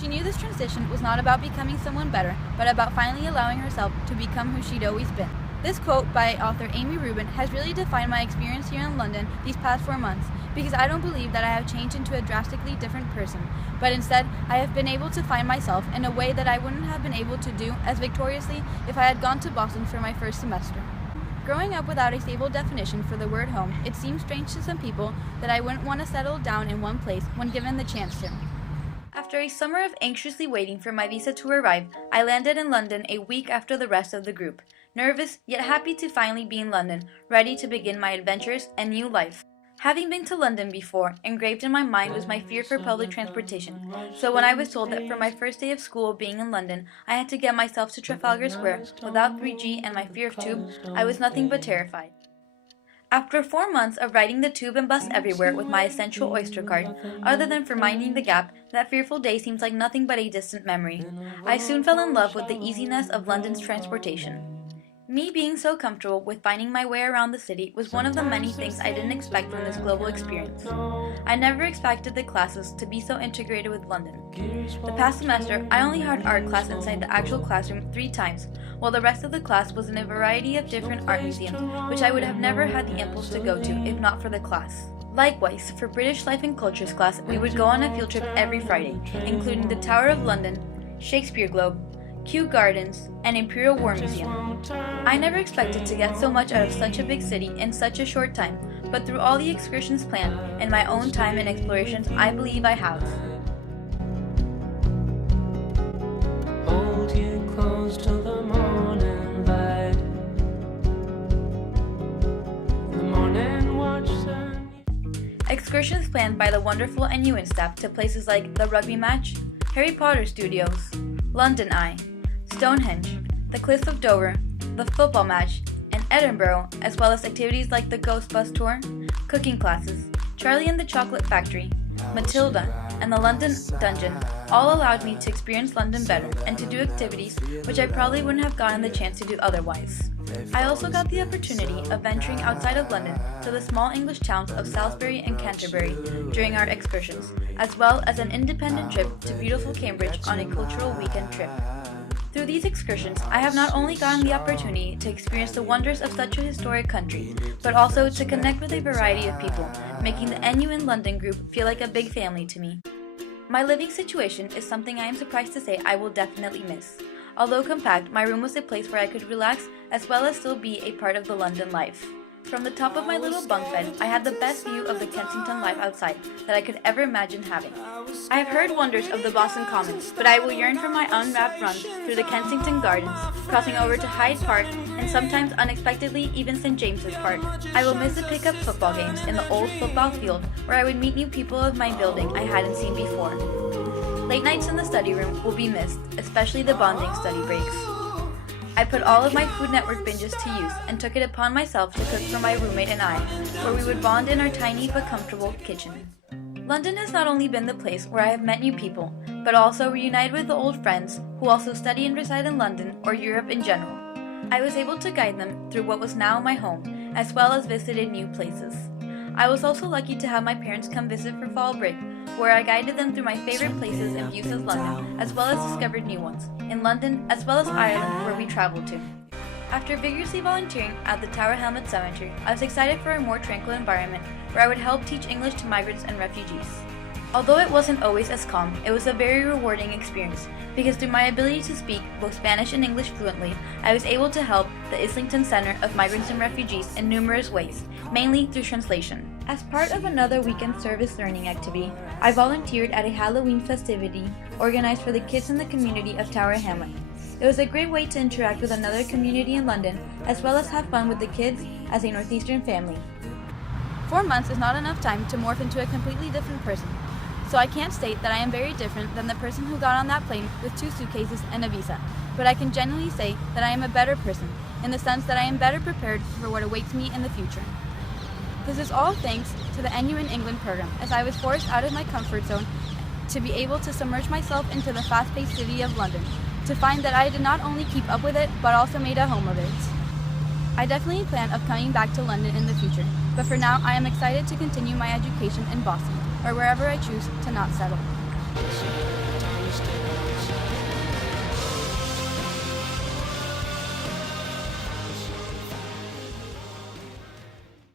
She knew this transition was not about becoming someone better, but about finally allowing herself to become who she'd always been. This quote by author Amy Rubin has really defined my experience here in London these past 4 months, because I don't believe that I have changed into a drastically different person, but instead I have been able to find myself in a way that I wouldn't have been able to do as victoriously if I had gone to Boston for my first semester. Growing up without a stable definition for the word home, it seems strange to some people that I wouldn't want to settle down in one place when given the chance to. After a summer of anxiously waiting for my visa to arrive, I landed in London a week after the rest of the group, nervous yet happy to finally be in London, ready to begin my adventures and new life. Having been to London before, engraved in my mind was my fear for public transportation, so when I was told that for my first day of school being in London, I had to get myself to Trafalgar Square without 3G and my fear of tube, I was nothing but terrified. After 4 months of riding the tube and bus everywhere with my essential Oyster card, other than for minding the gap, that fearful day seems like nothing but a distant memory. I soon fell in love with the easiness of London's transportation. Me being so comfortable with finding my way around the city was one of the many things I didn't expect from this global experience. I never expected the classes to be so integrated with London. The past semester, I only had art class inside the actual classroom 3 times, while the rest of the class was in a variety of different art museums, which I would have never had the impulse to go to if not for the class. Likewise, for British Life and Cultures class, we would go on a field trip every Friday, including the Tower of London, Shakespeare Globe, Kew Gardens, and Imperial War Museum. I never expected to get so much out of such a big city in such a short time, but through all the excursions planned and my own time and explorations, I believe I have. Hold you close till the morning light. The morning watch sun. Excursions planned by the wonderful NUN staff to places like the rugby match, Harry Potter Studios, London Eye, Stonehenge, the Cliffs of Dover, the football match, and Edinburgh, as well as activities like the Ghost Bus Tour, cooking classes, Charlie and the Chocolate Factory, Matilda, and the London Dungeon, all allowed me to experience London better and to do activities which I probably wouldn't have gotten the chance to do otherwise. I also got the opportunity of venturing outside of London to the small English towns of Salisbury and Canterbury during our excursions, as well as an independent trip to beautiful Cambridge on a cultural weekend trip. Through these excursions, I have not only gotten the opportunity to experience the wonders of such a historic country, but also to connect with a variety of people, making the NUN London group feel like a big family to me. My living situation is something I am surprised to say I will definitely miss. Although compact, my room was a place where I could relax as well as still be a part of the London life. From the top of my little bunk bed, I had the best view of the Kensington life outside that I could ever imagine having. I have heard wonders of the Boston Commons, but I will yearn for my unwrapped run through the Kensington Gardens, crossing over to Hyde Park, and sometimes unexpectedly even St. James's Park. I will miss the pickup football games in the old football field where I would meet new people of my building I hadn't seen before. Late nights in the study room will be missed, especially the bonding study breaks. I put all of my Food Network binges to use and took it upon myself to cook for my roommate and I, where we would bond in our tiny but comfortable kitchen. London has not only been the place where I have met new people, but also reunited with the old friends who also study and reside in London or Europe in general. I was able to guide them through what was now my home, as well as visited new places. I was also lucky to have my parents come visit for fall break, where I guided them through my favorite places and views of London, as well as discovered new ones, in London as well as Ireland, where we traveled to. After vigorously volunteering at the Tower Hamlets Cemetery, I was excited for a more tranquil environment where I would help teach English to migrants and refugees. Although it wasn't always as calm, it was a very rewarding experience, because through my ability to speak both Spanish and English fluently, I was able to help the Islington Center of Migrants and Refugees in numerous ways, mainly through translation. As part of another weekend service learning activity, I volunteered at a Halloween festivity organized for the kids in the community of Tower Hamlet. It was a great way to interact with another community in London, as well as have fun with the kids as a Northeastern family. 4 months is not enough time to morph into a completely different person, so I can't state that I am very different than the person who got on that plane with 2 suitcases and a visa, but I can genuinely say that I am a better person, in the sense that I am better prepared for what awaits me in the future. This is all thanks to the NUN England program, as I was forced out of my comfort zone to be able to submerge myself into the fast-paced city of London, to find that I did not only keep up with it, but also made a home of it. I definitely plan of coming back to London in the future, but for now I am excited to continue my education in Boston, or wherever I choose to not settle.